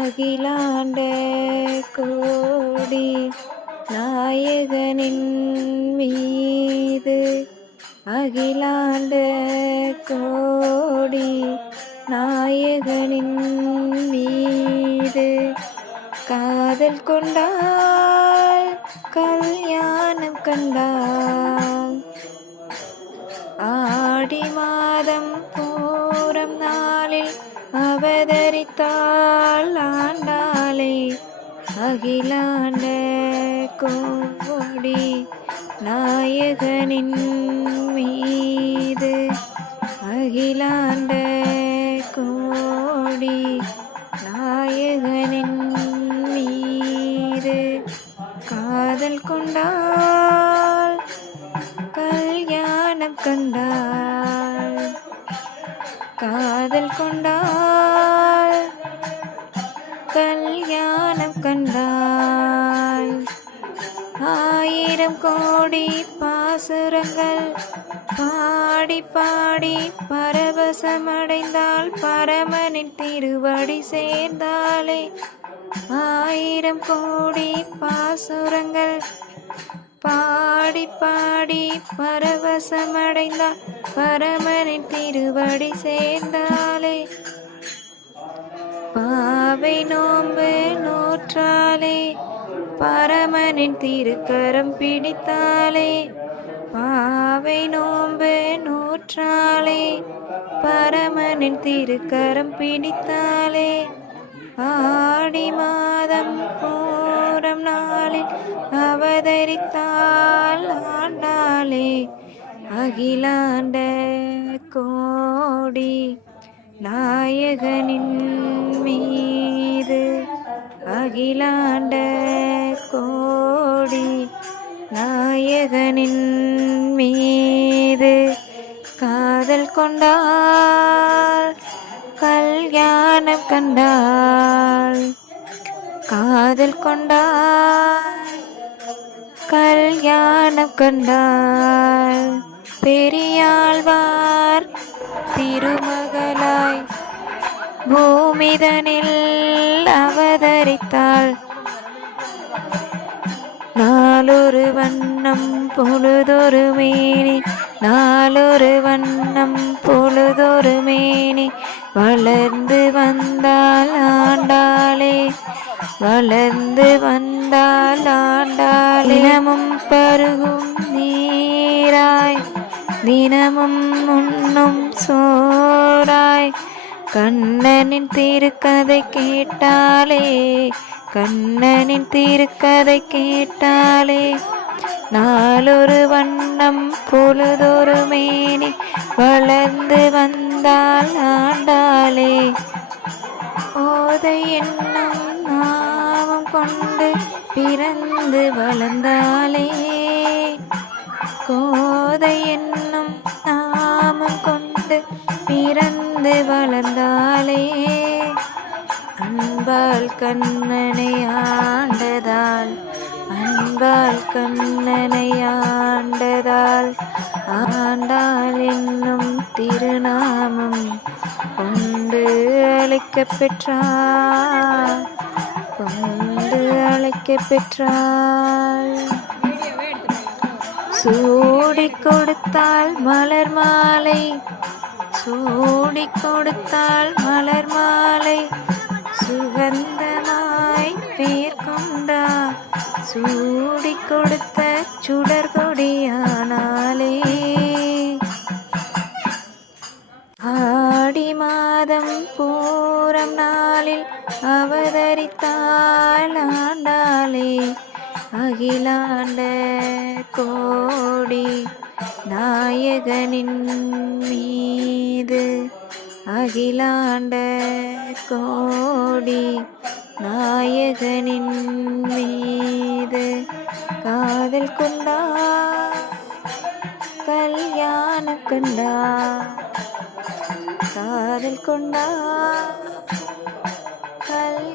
அகிலாண்ட கோடி நாயகனின் மீது அகிலாண்ட கோடி நாயகனின் மீது காதல் கொண்டால் கல்யாணம் கண்டால் ஆடி மாதம் பூரம் நாளில் அவதரித்தார் அகிலாண்ட கோடி நாயகனின் மீது. அகிலாண்ட கோடி நாயகனின் மீது. காதல் கொண்டாள் கல்யாணம் கண்டாள். காதல் கொண்டாள் கண்டாய் ஆயிரம் கோடி பாசுரங்கள் பாடி பாடி பரவசமடைந்தால் பரமனின் திருவடி சேர்ந்தாலே ஆயிரம் கோடி பாசுரங்கள் பாடி பாடி பரவசமடைந்தால் பரமனின் திருவடி சேர்ந்தாலே. பாவை நோம்பு நோ பெற்றாலே பரமனின் திருக்கரம் பிடித்தாலே பாவை நோம்பு நூற்றாலே பரமனின் திருக்கரம் பிடித்தாலே ஆடி மாதம் பூரம் நாளில் அவதரித்தால் ஆண்டாலே அகிலாண்ட கோடி நாயகனின் மீ அகிலாண்ட கோடி நாயகனின் மீது காதல் கொண்டாள் கல்யாணம் கண்டாள். காதல் கொண்டாள் கல்யாணம் கண்டாள். பெரியாழ்வார் திருமகளாய் பூமிதனில் அவதரித்தாள். நாளொரு வண்ணம் பொழுதொரு மேனி நாளொரு வண்ணம் பொழுதொரு மேனி வளர்ந்து வந்தால் ஆண்டாளே வளர்ந்து வந்தால் ஆண்டாள். தினமும் பருகும் நீராய் தினமும் உண்ணும் சோராய் கண்ணனின் திருக்கதை கேட்டாலே கண்ணனின் திருக்கதை கேட்டாலே நாளொரு வண்ணம் பொழுதொரு மேனி வளர்ந்து வந்தால் ஆண்டாலே ஓதை எண்ணம் நாமம் கொண்டு பிறந்து வளர்ந்தாலே கோதை என்னும் பிறந்து வளர்ந்தாலே அன்பால் கண்ணனை ஆண்டதால் அன்பால் கண்ணனை ஆண்டதால் ஆண்டால் என்னும் திருநாமம் கொண்டு அழைக்கப் பெற்றாள் கொண்டு அழைக்கப் பெற்றாள். சூடிக் கொடுத்தாள் மலர் மாலை சூடி கொடுத்தாள் மலர் மாலை. சுகந்தமாய் பெயர் கொண்டா சூடி கொடுத்த சுடர் கொடியானாலே ஆடி மாதம் பூரம் நாளில் அவதரித்தாள் ஆண்டாளே. அகிலாண்ட கோடி நாயகனின் மீது அகிலாண்ட கோடி நாயகனின் மீது காதல் கொண்டா கல்யாணம் கொண்டா காதல் கொண்டா கல்